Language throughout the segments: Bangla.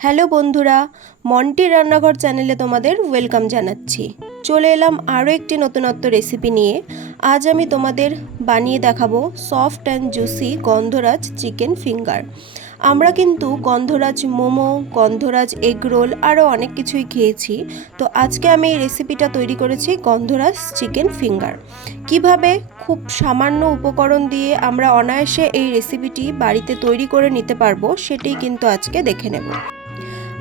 হ্যালো বন্ধুরা, মন্টি রান্নাঘর চ্যানেলে তোমাদের ওয়েলকাম জানাচ্ছি। চলে এলাম আরও একটি নতুনত্ব রেসিপি নিয়ে। আজ আমি তোমাদের বানিয়ে দেখাবো soft and juicy Gondhoraj chicken finger. আমরা কিন্তু গন্ধরাজ মোমো, গন্ধরাজ এগ রোল আরও অনেক কিছুই খেয়েছি। তো আজকে আমি এই রেসিপিটা তৈরি করেছি গন্ধরাজ চিকেন ফিঙ্গার। কিভাবে খুব সামান্য উপকরণ দিয়ে আমরা অনায়াসে এই রেসিপিটি বাড়িতে তৈরি করে নিতে পারবো সেটাই কিন্তু আজকে দেখে নেব।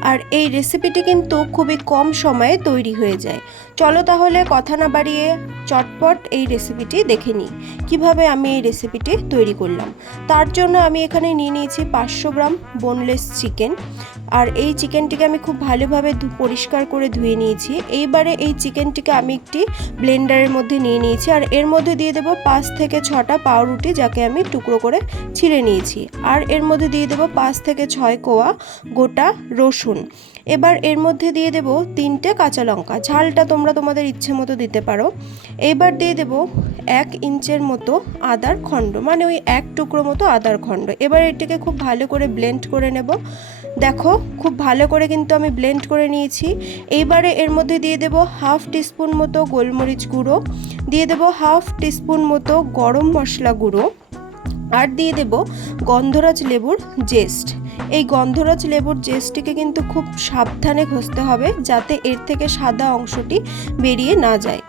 আর এই রেসিপিটি কিন্তু খুবই কম সময়ে তৈরি হয়ে যায়। চলো তাহলে কথা না বাড়িয়ে চটপট এই রেসিপিটি দেখে নিই কীভাবে আমি এই রেসিপিটি তৈরি করলাম। তার জন্য আমি এখানে নিয়ে নিয়েছি 500 গ্রাম বোনলেস চিকেন। আর এই চিকেনটিকে আমি খুব ভালোভাবে পরিষ্কার করে ধুয়ে নিয়েছি। এইবারে এই চিকেনটিকে আমি একটি ব্লেন্ডারের মধ্যে নিয়ে নিয়েছি আর এর মধ্যে দিয়ে দেবো 5 থেকে 6টা পাউরুটি, যাকে আমি টুকরো করে ছিঁড়ে নিয়েছি। আর এর মধ্যে দিয়ে দেবো 5 থেকে 6 কোয়া গোটা রসুন। এবার এর মধ্যে দিয়ে দেবো 3টে কাঁচা লঙ্কা, ঝালটা তোমরা তোমাদের ইচ্ছে মতো দিতে পারো। এবার দিয়ে দেবো 1 ইঞ্চের মতো আদার খণ্ড, মানে ওই 1 টুকরো মতো আদার খণ্ড। এবার এটাকে খুব ভালো করে ব্লেন্ড করে নেব। দেখো খুব ভালো করে কিন্তু আমি ব্লেন্ড করে নিয়েছি। এইবারে এর মধ্যে দিয়ে দেবো 1/2 টিস্পুন মতো গোলমরিচ গুঁড়ো, দিয়ে দেবো 1/2 টিস্পুন মতো গরম মশলা গুঁড়ো, আর দিয়ে দেব গন্ধরাজ লেবুর জেস্ট। এই গন্ধরাজ লেবুর জেস্টটিকে কিন্তু খুব সাবধানে ঘষতে হবে যাতে এর থেকে সাদা অংশটি বেরিয়ে না যায়।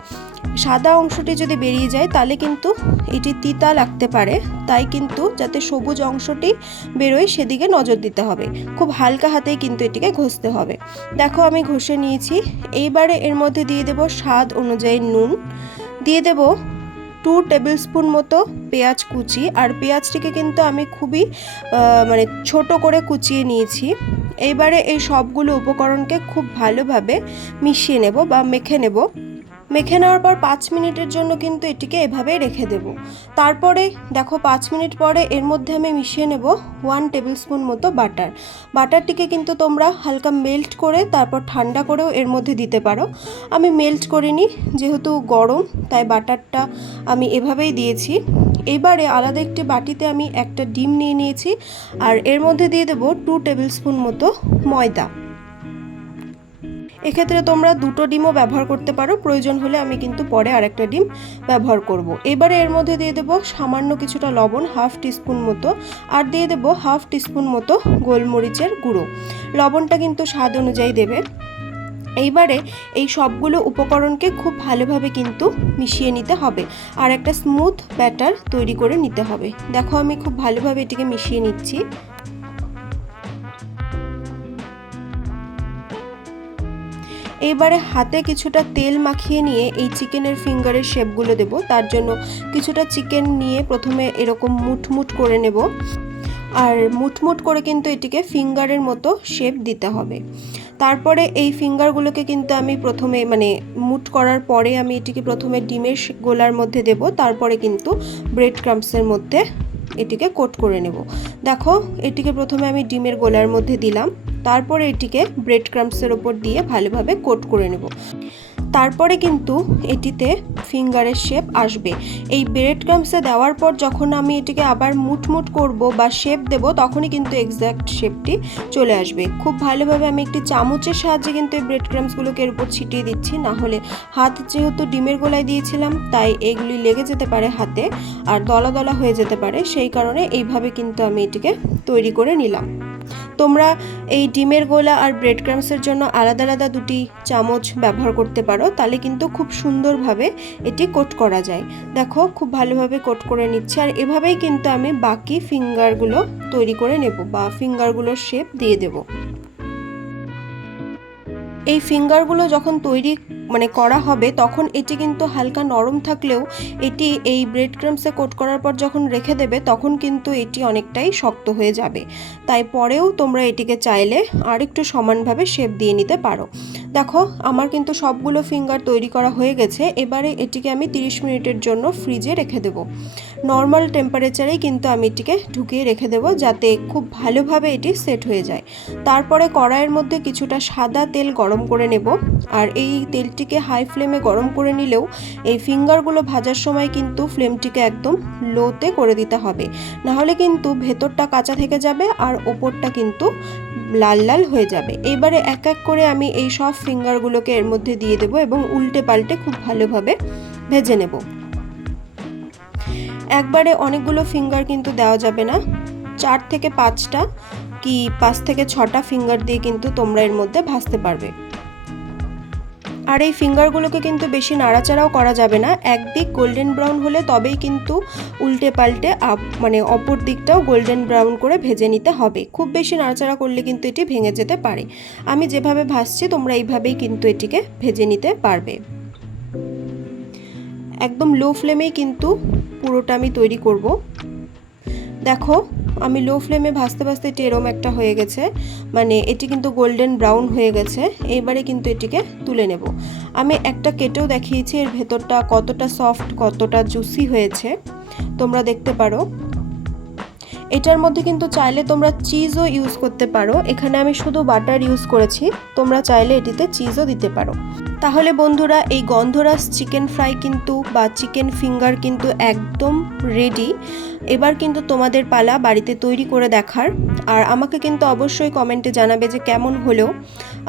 সাদা অংশটি যদি বেরিয়ে যায় তাহলে কিন্তু এটি তিতা লাগতে পারে, তাই কিন্তু যাতে সবুজ অংশটি বেরোয় সেদিকে নজর দিতে হবে। খুব হালকা হাতেই কিন্তু এটিকে ঘষতে হবে। দেখো আমি ঘষে নিয়েছি। এইবারে এর মধ্যে দিয়ে দেব স্বাদ অনুযায়ী নুন, দিয়ে দেব 2 টেবিল স্পুন মতো পেঁয়াজ কুচি। আর পেঁয়াজটিকে কিন্তু আমি খুবই ছোট করে কুচিয়ে নিয়েছি। এইবারে এই সবগুলো উপকরণকে খুব ভালোভাবে মিশিয়ে নেব বা মেখে নেব। মেখে নেওয়ার পর 5 মিনিটের জন্য কিন্তু এটিকে এভাবেই রেখে দেব। তারপরে দেখো 5 মিনিট পরে এর মধ্যে আমি মিশিয়ে নেব 1 টেবিল স্পুন মতো বাটার। বাটারটিকে কিন্তু তোমরা হালকা মেল্ট করে তারপর ঠান্ডা করেও এর মধ্যে দিতে পারো। আমি মেল্ট করিনি, যেহেতু গরম তাই বাটারটা আমি এভাবেই দিয়েছি। এইবারে আলাদা একটি বাটিতে আমি একটা ডিম নিয়ে নিয়েছি আর এর মধ্যে দিয়ে দেব 2 টেবিল স্পুন মতো ময়দা। এক্ষেত্রে তোমরা 2টো ডিমও ব্যবহার করতে পারো, প্রয়োজন হলে আমি কিন্তু পরে আরেকটা ডিম ব্যবহার করব। এবারে এর মধ্যে দিয়ে দেবো সামান্য কিছুটা লবণ, 1/2 টিস্পুন মতো, আর দিয়ে দেবো 1/2 টিস্পুন মতো গোলমরিচের গুঁড়ো। লবণটা কিন্তু স্বাদ অনুযায়ী দেবে। এইবারে এই সবগুলো উপকরণকে খুব ভালোভাবে কিন্তু মিশিয়ে নিতে হবে আর একটা স্মুথ ব্যাটার তৈরি করে নিতে হবে। দেখো আমি খুব ভালোভাবে এটিকে মিশিয়ে নিচ্ছি। এইবারে হাতে কিছুটা তেল মাখিয়ে নিয়ে এই চিকেনের ফিঙ্গারের শেপগুলো দেব। তার জন্য কিছুটা চিকেন নিয়ে প্রথমে এরকম মুটমুট করে নেব আর মুটমুট করে কিন্তু এটিকে ফিঙ্গারের মতো শেপ দিতে হবে। তারপরে এই ফিঙ্গারগুলোকে কিন্তু আমি প্রথমে মুট করার পরে আমি এটিকে প্রথমে ডিমের গোলার মধ্যে দেব, তারপরে কিন্তু ব্রেড ক্রাম্বসের মধ্যে এটিকে কোট করে নেব। দেখো এটিকে প্রথমে আমি ডিমের গোলার মধ্যে দিলাম, তারপরে এটিকে ব্রেড ক্রাম্বসের ওপর দিয়ে ভালোভাবে কোট করে নেব। তারপরে কিন্তু এটিতে ফিঙ্গারের শেপ আসবে। এই ব্রেড ক্রাম্বসে দেওয়ার পর যখন আমি এটিকে আবার মুটমুট করব বা শেপ দেব তখনই কিন্তু এক্স্যাক্ট শেপটি চলে আসবে। খুব ভালোভাবে আমি একটি চামচের সাহায্যে কিন্তু এই ব্রেড ক্রাম্বসগুলোকে এর উপর ছিটিয়ে দিচ্ছি, না হলে হাত যেহেতু ডিমের গোলায় দিয়েছিলাম তাই এগুলি লেগে যেতে পারে হাতে আর দলা দলা হয়ে যেতে পারে, সেই কারণে এইভাবে কিন্তু আমি এটিকে তৈরি করে নিলাম। তোমরা এই ডিমের গোলা আর ব্রেড ক্রাম্বসের জন্য আলাদা আলাদা 2টি চামচ ব্যবহার করতে পারো, তাহলে কিন্তু খুব সুন্দরভাবে এটি কোট করা যায়। দেখো খুব ভালোভাবে কোট করে নিচ্ছি আর এভাবেই কিন্তু আমি বাকি ফিঙ্গারগুলো তৈরি করে নেব বা ফিঙ্গারগুলোর শেপ দিয়ে দেব। এই ফিঙ্গারগুলো যখন তৈরি করা হবে তখন এটি কিন্তু হালকা নরম থাকলেও এটি এই ব্রেড ক্রাম্বসে কোট করার পর যখন রেখে দেবে তখন কিন্তু এটি অনেকটাই শক্ত হয়ে যাবে। তাই পরেও তোমরা এটিকে চাইলে আর একটু সমানভাবে শেপ দিয়ে নিতে পারো। দেখো আমার কিন্তু সবগুলো ফিঙ্গার তৈরি করা হয়ে গেছে। এবারে এটিকে আমি 30 মিনিটের জন্য ফ্রিজে রেখে দেব। নর্মাল টেম্পারেচারেই কিন্তু আমি এটিকে ঢুকিয়ে রেখে দেব যাতে খুব ভালোভাবে এটি সেট হয়ে যায়। তারপরে কড়াইয়ের মধ্যে কিছুটা সাদা তেল গরম করে নেব আর এই তেলটিকে হাই ফ্লেমে গরম করে নিলেও এই ফিঙ্গারগুলো ভাজার সময় কিন্তু ফ্লেমটিকে একদম লোতে করে দিতে হবে, নাহলে কিন্তু ভেতরটা কাঁচা থেকে যাবে আর ওপরটা কিন্তু লাল লাল হয়ে যাবে। এবারে এক এক করে আমি এই সব ফিঙ্গারগুলোকে এর মধ্যে দিয়ে দেবো এবং উল্টে পাল্টে খুব ভালোভাবে ভেজে নেব। একবারে অনেকগুলো ফিঙ্গার কিন্তু দেওয়া যাবে না, 4 থেকে 5টা কি 5 থেকে 6টা ফিঙ্গার দিয়ে কিন্তু তোমরা এর মধ্যে ভাজতে পারবে। আর এই ফিঙ্গারগুলোকে কিন্তু বেশি নাড়াচাড়াও করা যাবে না, একদিক গোল্ডেন ব্রাউন হলে তবেই কিন্তু উল্টে পাল্টে মানে অপর দিকটাও গোল্ডেন ব্রাউন করে ভেজে নিতে হবে। খুব বেশি নাড়াচাড়া করলে কিন্তু এটি ভেঙে যেতে পারে। আমি যেভাবে ভাজছি তোমরা এইভাবেই কিন্তু এটিকে ভেজে নিতে পারবে। একদম লো ফ্লেমেই কিন্তু পুরোটা আমি তৈরি করব। দেখো আমি লো ফ্লেমে ভাজতে ভাজতে এটি এরম একটা হয়ে গেছে, মানে এটি কিন্তু গোল্ডেন ব্রাউন হয়ে গেছে। এইবারে কিন্তু এটিকে তুলে নেব। আমি একটা কেটেও দেখিয়েছি এর ভেতরটা কতটা সফট কতটা জুসি হয়েছে, তোমরা দেখতে পারো। এটার মধ্যে কিন্তু চাইলে তোমরা চিজও ইউজ করতে পারো, এখানে আমি শুধু বাটার ইউজ করেছি, তোমরা চাইলে এটিতে চিজও দিতে পারো। তাহলে বন্ধুরা এই গন্ধরাজ চিকেন ফ্রাই কিন্তু বা চিকেন ফিঙ্গার কিন্তু একদম রেডি। এবার কিন্তু তোমাদের পালা বাড়িতে তৈরি করে দেখার, আর আমাকে কিন্তু অবশ্যই কমেন্টে জানাবে যে কেমন হলো।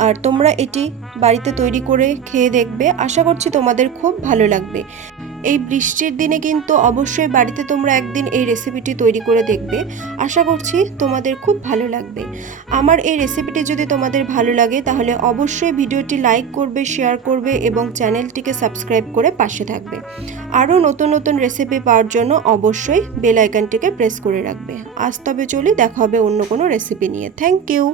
আর তোমরা এটি বাড়িতে তৈরি করে খেয়ে দেখবে, আশা করছি তোমাদের খুব ভালো লাগবে। এই বৃষ্টির দিনে কিন্তু অবশ্যই বাড়িতে তোমরা একদিন এই রেসিপিটি তৈরি করে দেখবে, আশা করছি তোমাদের খুব ভালো লাগবে। আমার এই রেসিপিটি যদি তোমাদের ভালো লাগে তাহলে অবশ্যই ভিডিওটি লাইক করবে, শেয়ার করবে এবং চ্যানেলটিকে সাবস্ক্রাইব করে পাশে থাকবে। আরও নতুন নতুন রেসিপি পাওয়ার জন্য অবশ্যই বেল আইকনটিকে প্রেস করে রাখবে। আজ তবে চলি, দেখা হবে অন্য কোনো রেসিপি নিয়ে। Thank you.